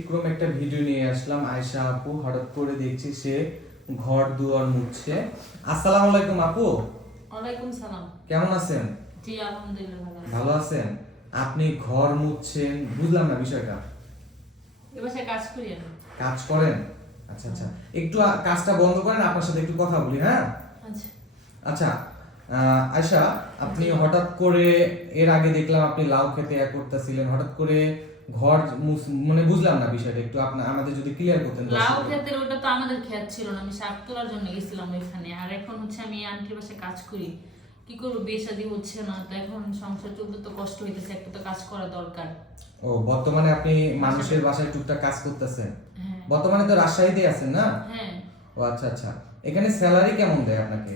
বিক্রম একটা ভিডিও নিয়ে আসলাম। আয়শা আপু হঠাৎ করে দেখছি সে ঘর দুয়ার মুছছে। আসসালামু আলাইকুম আপু। ওয়ালাইকুম সালাম। কেমন আছেন? জি আলহামদুলিল্লাহ ভালো আছি। ভালো আছেন? আপনি ঘর মুছছেন, বুঝলাম না বিষয়টা। এবার সে কাজ করি আমি। কাজ করেন? আচ্ছা আচ্ছা, একটু কাজটা বন্ধ করেন, আপনার সাথে একটু কথা বলি। হ্যাঁ আচ্ছা আচ্ছা। আয়শা, আপনি হঠাৎ করে এর আগে দেখলাম আপনি লাউ খেতে করতেছিলেন, হঠাৎ করে ঘর মানে বুঝলাম না বিষয়টা, একটু আপনি আমাদের যদি ক্লিয়ার করতেন। লাউ ক্ষেতের ওটা তো আমাদের ক্ষেত ছিল না, আমি শাক তোলার জন্য গেছিলাম ওইখানে। আর এখন হচ্ছে আমি আন্টির বাসায় কাজ করি। কি করবো, বিয়ে শাদী হচ্ছে না, তো এখন সংসার চলতে তো কষ্ট হইতেছে, একটা তো কাজ করা দরকার। ও, বর্তমানে আপনি মানুষের বাসায় টুকটাক কাজ করতেছেন? হ্যাঁ বর্তমানে তো রাজশাহীতে আছেন না? হ্যাঁ। ও আচ্ছা আচ্ছা। এখানে স্যালারি কেমন দেয় আপনাকে?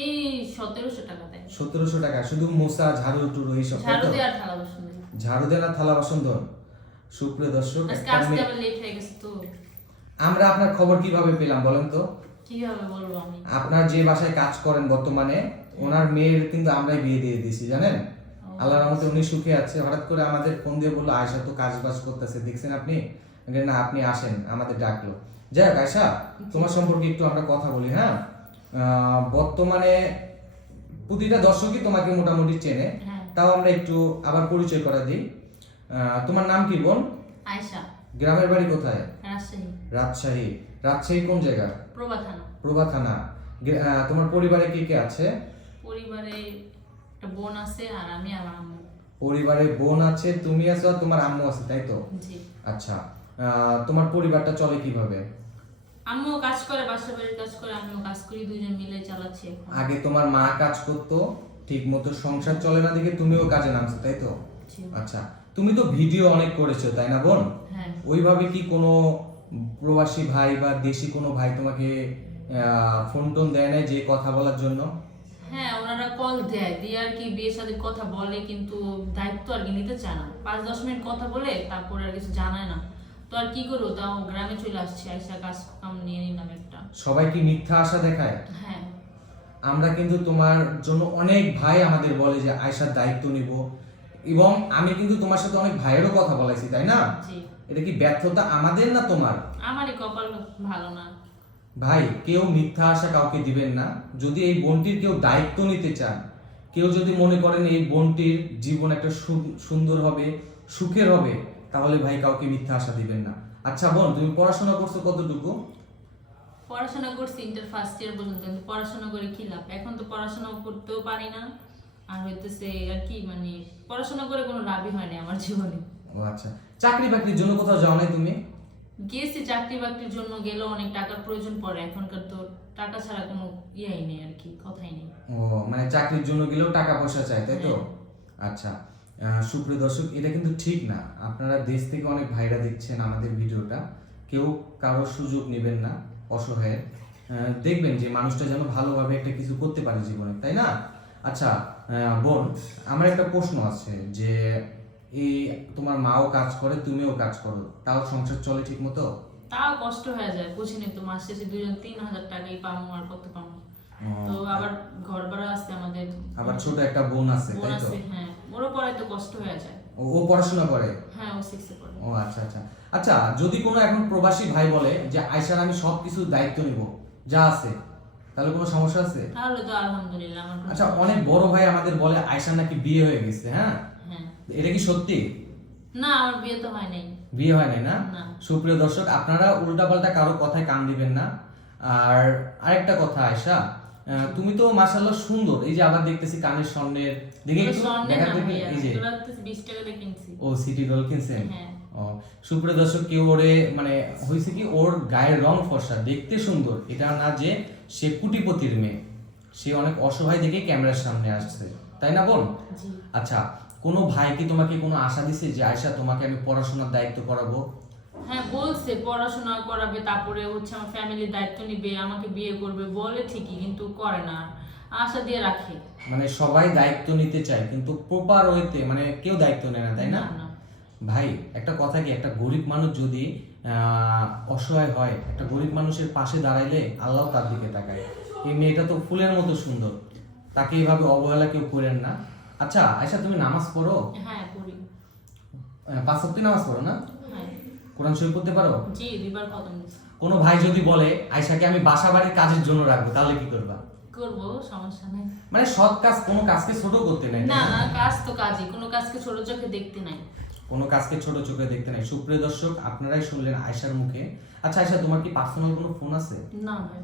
এই 1700 টাকা দেয়। 1700 টাকা? শুধু মোছা ঝাড়ু টুড়ু এইসব? ঝাড়ু দিয়ে আর থালা বাসন দেয়। ঝাড়ু দেন আর থালা বাসন ধোন? সুপ্রিয় দর্শক, আজকে আসতে আবার লেট হয়ে গেছে তো। আমরা আপনার খবর কিভাবে পেলাম বলেন তো? কিভাবে বলবো আমি? আপনার যে বাসায় কাজ করেন বর্তমানে, ওনার মেয়ের কিন্তু আমরাই বিয়ে দিয়ে দিয়েছি, জানেন? আল্লাহর রহমতে উনি সুখে আছে। হঠাৎ করে আমাদের ফোন দিয়ে বললো আয়শা তো কাজ বাজ করতেছে, দেখছেন আপনি? না, আপনি আসেন, আমাদের ডাকলো। যাই হোক আয়শা, তোমার সম্পর্কে একটু আমরা কথা বলি। হ্যাঁ, বর্তমানে প্রতিটা দর্শকই তোমাকে মোটামুটি চেনে, হ্যাঁ। তাও আমরা একটু আবার পরিচয় করা দিই। তোমার নাম কি বোন? আয়শা। গ্রামের বাড়ি কোথায়? রাজশাহী। রাজশাহী? রাজশাহী কোন জায়গা? প্রভা থানা। প্রভা থানা। তোমার পরিবারে কে কে আছে? পরিবারে একটা বোন আছে আর আমি আর আমার আম্মু। পরিবারে বোন আছে, তুমি আছো আর তোমার আম্মু আছে, তাই তো? জি। আচ্ছা, তোমার পরিবারটা চলে কিভাবে? আম্মু কাজ করে, বাসা বাড়ির কাজ করে, আমিও কাজ করি, দুইজন মিলে চালাচ্ছি এখন। আগে তোমার মা কাজ করতো, ঠিক মতো সংসার চলে না দেখে তুমিও কাজে নামছো, তাই তো? জি। আচ্ছা, তুমি তো ভিডিও অনেক করেছো, তাই না বোন? হ্যাঁ। ওইভাবে কি কোনো প্রবাসী ভাই বা দেশি কোনো ভাই তোমাকে ফোন টোন দেয় নাই যে কথা বলার জন্য? হ্যাঁ, ওনারা কল দেয়, দিয়ে আর কি বিয়ের সাথে কথা বলে, কিন্তু দায়িত্ব আর কি নিতে চায় না। 5-10 মিনিট কথা বলে তারপরে আর কিছু জানায় না। তো আর কি করবো, তাও গ্রামে চলে আসছি, আইসা কাজ কাম নিয়ে নিলাম একটা। সবাই কি মিথ্যা আশা দেখায়? হ্যাঁ। আমরা কিন্তু তোমার জন্য অনেক ভাই আমাদের বলে যে আয়শার দায়িত্ব নিব, এবং আমি কিন্তু তোমার সাথে অনেক ভাইয়েরও কথা বলাইছি, তাই না? জি। এটা কি ব্যর্থতা আমাদের না তোমার? আমারই কপাল ভালো না। ভাই, কেউ মিথ্যা আশা কাউকে দিবেন না। যদি এই বোনটির কেউ দায়িত্ব নিতে চান, কেউ যদি মনে করেন এই বোনটির জীবন একটা সুন্দর হবে, সুখের হবে, তাহলে ভাই কাউকে মিথ্যা আশা দিবেন না। আচ্ছা বোন, তুমি পড়াশোনা করছো কতটুকু? পড়াশোনা করছি ইন্টার ফার্স্ট ইয়ার পর্যন্ত, কিন্তু পড়াশোনা করে কি লাভ, এখন তো পড়াশোনা করতেও পারি না। আর হইতেছে আর কি, মানে পড়াশোনা করে কোনো লাভই হয় না আমার জীবনে। ও আচ্ছা, চাকরি বাকরির জন্য কোথাও যাও নাই তুমি? গিয়েছি চাকরি বাকরির জন্য, গেলেও অনেক টাকার প্রয়োজন পড়ে, এখনকার তো টাকা ছাড়া কোনো ইয়াই নেই আর কি, কথাই নেই। ও, মানে চাকরির জন্য গেলেও টাকা পয়সা চাই, তাই তো? হ্যাঁ। আচ্ছা, সুপ্রিয় দর্শক, এটা কিন্তু ঠিক না। আপনারা দেশ থেকে অনেক ভাইরা দেখছেন আমাদের ভিডিওটা, কেউ কারোর সুযোগ নেবেন না অসহায়ের। দেখবেন যে মানুষটা যেন ভালোভাবে একটা কিছু করতে পারে জীবনে, তাই না? আচ্ছা বোন, আমার একটা প্রশ্ন আছে যে এই তোমার মাও কাজ করে, তুমিও কাজ করো, তাও সংসার চলে ঠিক মতো? তাও কষ্ট হয়ে যায়, বুঝিনি তো, মাস শেষে দুজন 3000 টাকাই পাবো, আর কত পাবো। তো আবার ঘর ভাড়া আছে আমাদের, আবার ছোট একটা বোন আছে, বোন তাই তো? আছে। হ্যাঁ, ওরও পরে তো কষ্ট হয়ে যায়। ও পড়াশোনা করে? হ্যাঁ, ও 6-এ পড়ে। ও আচ্ছা আচ্ছা। আচ্ছা, যদি কোনো এখন প্রবাসী ভাই বলে যে আয়শার আমি সবকিছু দায়িত্ব নিব যা আছে, তাহলে কোনো সমস্যা আছে? তাহলে তো আলহামদুলিল্লাহ আমার কোনো আচ্ছা, সমস্যা অনেক নেই। বড় ভাই আমাদের বলে আয়শার নাকি বিয়ে হয়ে গেছে। হ্যাঁ, হ্যাঁ। এটা কি সত্যি? না, আমার বিয়ে তো হয় নাই। বিয়ে হয় নাই না? না। সুপ্রিয় দর্শক, আপনারা উল্টাপাল্টা কারো কথায় কান দিবেন না। আর আরেকটা কথা আয়শা, তুমি তো মাশাআল্লাহ সুন্দর, এই যে আবার দেখতেছি কানের স্বর্ণের দিকে একটু স্বর্ণের দেখা না দেখি, ভাইয়া, এই যে এগুলো হচ্ছে 20 টাকা দিয়ে কিনছি। ও সিটি গোল কিনছেন? হ্যাঁ। ও, সুপ্রিয় দর্শক, কেউ ওরে মানে হয়েছে কি, ওর গায়ের রং ফর্সা, দেখতে সুন্দর, এটা না যে সে কোটিপতির মেয়ে, সে অনেক অসহায় দেখে ক্যামেরার সামনে আসছে, তাই না বোন? জি। আচ্ছা, কোনো ভাই কি তোমাকে কোনো আশা দিছে যে আয়শা তোমাকে আমি পড়াশোনার দায়িত্ব করাবো? হ্যাঁ, বলছে পড়াশোনা করাবে, তারপরে হচ্ছে আমার ফ্যামিলির দায়িত্ব নিবে, আমাকে বিয়ে করবে বলে ঠিকই, কিন্তু করে না, আশা দিয়ে রাখে। মানে সবাই দায়িত্ব নিতে চায় কিন্তু প্রপার ওয়েতে মানে কেউ দায়িত্ব নেয় না, তাই না? না। ভাই, একটা কথা কি, একটা গরিব মানুষ যদি অসহায় হয়, একটা গরিব মানুষের পাশে দাঁড়াইলে আল্লাহ তার দিকে তাকায়। এই মেয়েটা তো ফুলের মতো সুন্দর, তাকে এইভাবে অবহেলা কেউ করেন না। আচ্ছা আয়শা, তুমি নামাজ পড়ো? হ্যাঁ, পড়ি। 5 ওয়াক্ত নামাজ পড়ো না? হ্যাঁ। কোরআন শরীফ পড়তে পারো? জি 2বার খতম দিছি। কোনো ভাই যদি বলে আয়শাকে আমি বাসা বাড়ির কাজের জন্য রাখবো, তাহলে কি করবা? করব, সমস্যা নেই। মানে সৎ কাজ, কোনো কাজকে ছোট করতে নাই, না না, কাজ তো কাজই, কোনো কাজকে ছোট চোখে দেখতে নাই। কোনো কাজকে ছোট চোখে দেখতে নাই। সুপ্রিয় দর্শক, আপনারাই শুনলেন আয়শার মুখে। আচ্ছা আয়শা, তোমার কি পার্সোনাল কোনো ফোন আছে? না ভাই।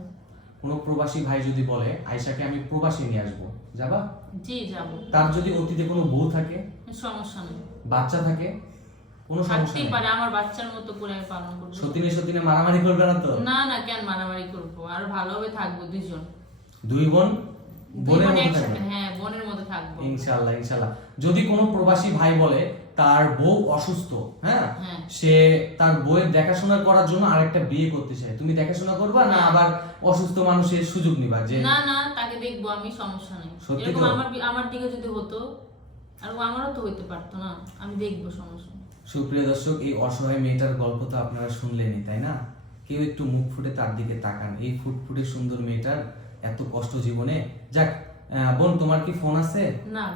কোনো প্রবাসী ভাই যদি বলে আয়শাকে আমি প্রবাসী নিয়ে আসবো, যাবা? জি যাব। তার যদি অতীতে কোনো বউ থাকে, সমস্যা নেই। বাচ্চা থাকে, কোনো সমস্যা থাকতেই নেই? পারে, আমার বাচ্চার মতো করে আমি পালন করব। সত্যিনে মারামারি করবে না তো? না না, কেন মারামারি করব, আর ভালোভাবে থাকবো দুইজন। দুই বোন বোনের মতো একসাথে, থাকবে? হ্যাঁ বোনের মতো থাকবো। ইনশাআল্লাহ ইনশাআল্লাহ। যদি কোনো প্রবাসী ভাই বলে তার বউ অসুস্থ, হ্যাঁ, হ্যাঁ। সে তার বউয়ের দেখাশোনা করার জন্য আরেকটা বিয়ে করতে চায়, তুমি দেখাশোনা করবা না আবার অসুস্থ মানুষের সুযোগ নিবা? যে না না, তাকে দেখবো আমি, সমস্যা নেই। সত্যি এরকম তো? আমার দিকে যদি হতো, আর আমারও তো হইতে পারতো না, আমি দেখবো, সমস্যা নেই। সুপ্রিয় দর্শক, এই অসহায় মেয়েটার গল্প তো আপনারা শুনলেনই, তাই না? কেউ একটু মুখ ফুটে তার দিকে তাকান। এই ফুটফুটে সুন্দর মেয়েটার এত কষ্ট জীবনে। যাক, বোন তোমার কি ফোন আছে? না।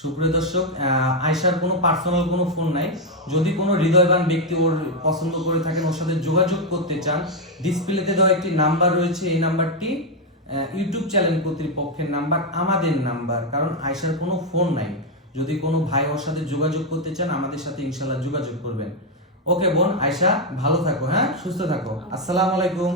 সুপ্রিয় দর্শক, আয়শার কোনো পার্সোনাল কোনো ফোন নাই। যদি কোনো হৃদয়বান ব্যক্তি ওর পছন্দ করে থাকেন, ওর সাথে যোগাযোগ করতে চান, ডিসপ্লেতে দেওয়া একটি নাম্বার রয়েছে, এই নাম্বারটি ইউটিউব চ্যানেল কর্তৃপক্ষের নাম্বার, আমাদের নাম্বার। কারণ আয়শার কোনো ফোন নাই। যদি কোনো ভাই ওর সাথে যোগাযোগ করতে চান, আমাদের সাথে ইনশাআল্লাহ যোগাযোগ করবেন। ওকে বোন আয়শা, ভালো থাকো, হ্যাঁ, সুস্থ থাকো। আসসালামু আলাইকুম।